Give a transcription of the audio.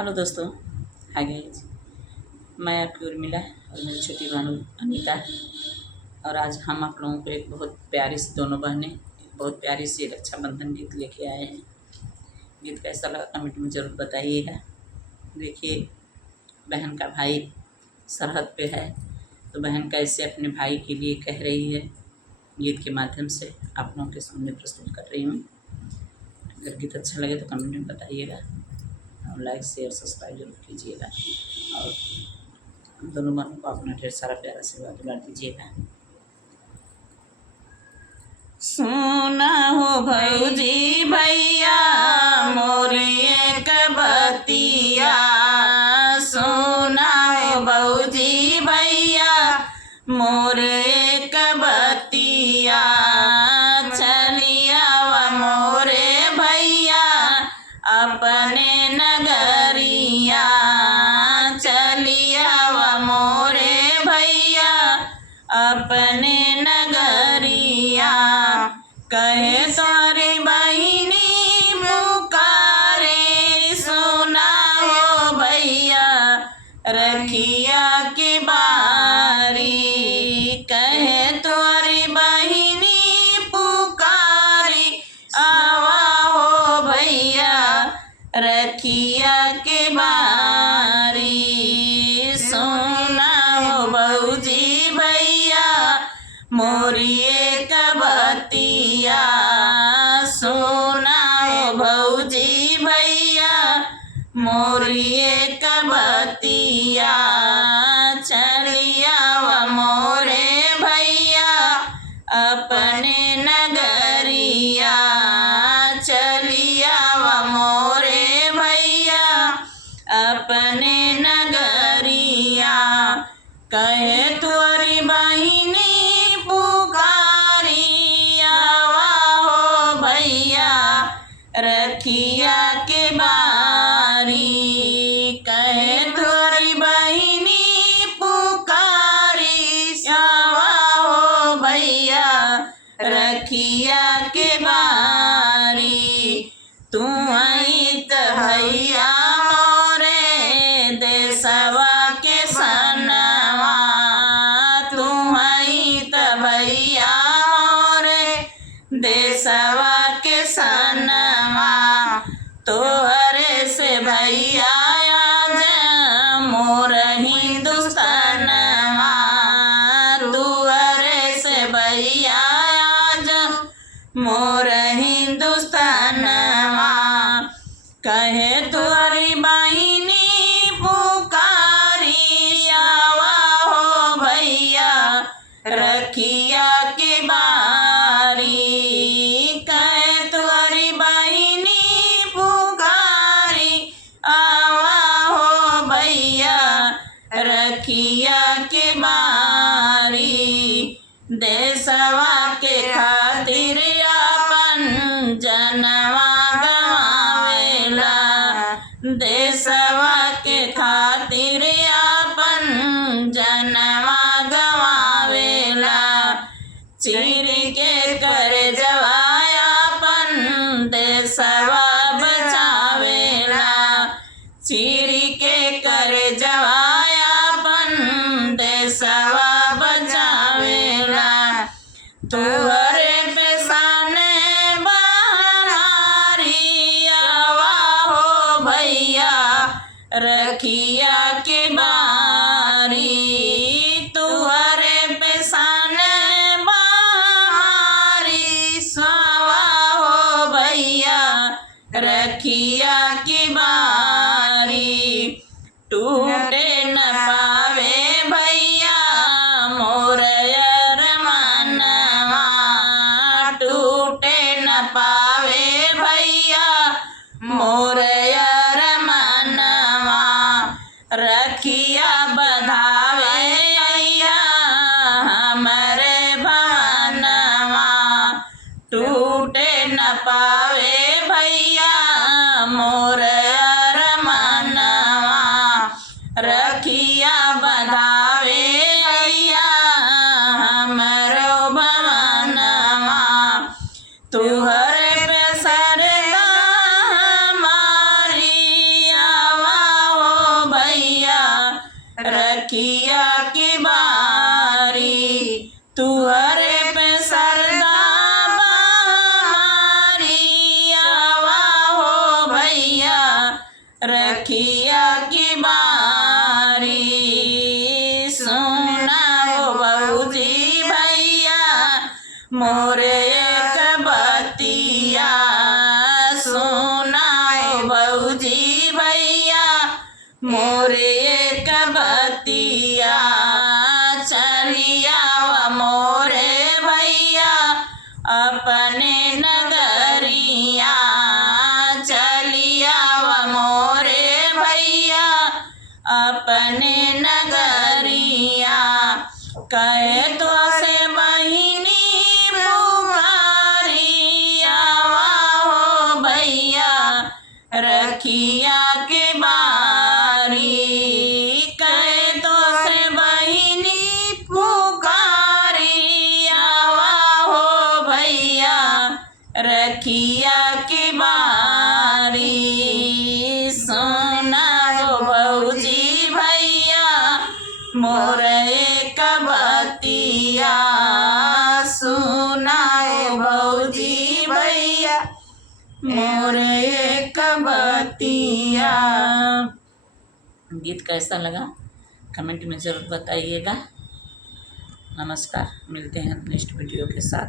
Hello दोस्तों, hi guys. मैं आपकी उर्मिला और मेरी छोटी बहन अनीता। और आज हम आप लोगों को एक बहुत प्यारी सी दोनों बहनें बहुत प्यारी सी रक्षाबंधन गीत लेके आए हैं। गीत कैसा लगा कमेंट में ज़रूर बताइएगा। देखिए, बहन का भाई सरहद पे है तो बहन कैसे अपने भाई के लिए कह रही है, गीत के माध्यम से आप लोगों के सामने प्रस्तुत कर रही हूँ। अगर गीत अच्छा लगे तो कमेंट में बताइएगा और लाइक शेयर सब्सक्राइब जरूर कीजिएगा और हम दोनों बहनों को अपना ढेर सारा प्यारा आशीर्वाद दिला दीजिएगा। सुना हो भौजी भैया मोरी एक बतिया, सुना हो भौजी भैया मोर एक बतिया, चलिया व मोरे भैया अपने नगरिया, चलिया व मोरे भैया अपने नगरिया, कहे सारी बहिनी पुकारे, सुना हो भैया रखिया की बारी, कहे तोरी बहिनी पुकारी, आवा हो भैया रखिया के बारी, सुना हो भौजी भैया मोरी एक बतिया, सुना हो भौजी भैया मोरी एक बतिया, चलिया व मोरे भैया अपने नगरिया, चलिया व मोरे भैया अपने नगरिया, कहे तोरी बहिनी पुकारी, आवा हो भैया रखिया के बारी, कहे तोरी बहिनी पुकारी, आवा हो भैया रखिया के बारी, तू आई त भैया मोरे देशवा के सनवा, तू आई त भैया मोरे देशवा के सनवा, तोहरे से भैया आज मोर हिंदुस्तानवा, तुहरे से भैया आज मोर हिंदुस्तानवा, कहे तोरी बहिनी पुकारी, आवा हो भैया रखिया के बारी, कहे तोरी बहिनी पुकारी, आवा हो भैया रखिया के बारी, देशवा के खातिर अपन जनवा गवावेला, देशवा के खातिर अपन जनवा गवावेला, चीर के कर जवाया अपन देशवा बचावेला, चीर के कर जवाया अपन देशवा बचावेला, तुहरे पे साने बहारी, आवा हो भैया रखिया के बारी, तुहरे पे साने बहारी, सावा हो भैया रखिया की बारी, टूटे न पावे भैया मोर अरमानवा, टूटे न पावे भैया मोर अरमानवा, रखिया बधावे भैया हमरे भवनवा, टूटे न पावे भैया मोर अरमानवा, रखिया बधावे भैया हमरो भवनवा, तुहरे पे सरदा हमारी, आवा रखिया की बारी तुहरे पे सरदा हमारी आवा हो भैया रखिया की बारी सुना हो बहूजी भैया मोरे एक बतिया सुना हो बहूजी भैया मोरे एक बतिया चलिया मोरे भैया अपने नगरिया चलिया मोरे भैया अपने नगरिया कहे तो से बहिनी पुकारिया हो भैया रखिया के बारी कहे तो से बहिनी पुकारिया हो भैया रखिया की बारी सुना हो बहूजी भैया मोर एक बतिया सुना हो बहूजी भैया मोर एक बतिया। गीत कैसा लगा कमेंट में ज़रूर बताइएगा। नमस्कार, मिलते हैं नेक्स्ट वीडियो के साथ।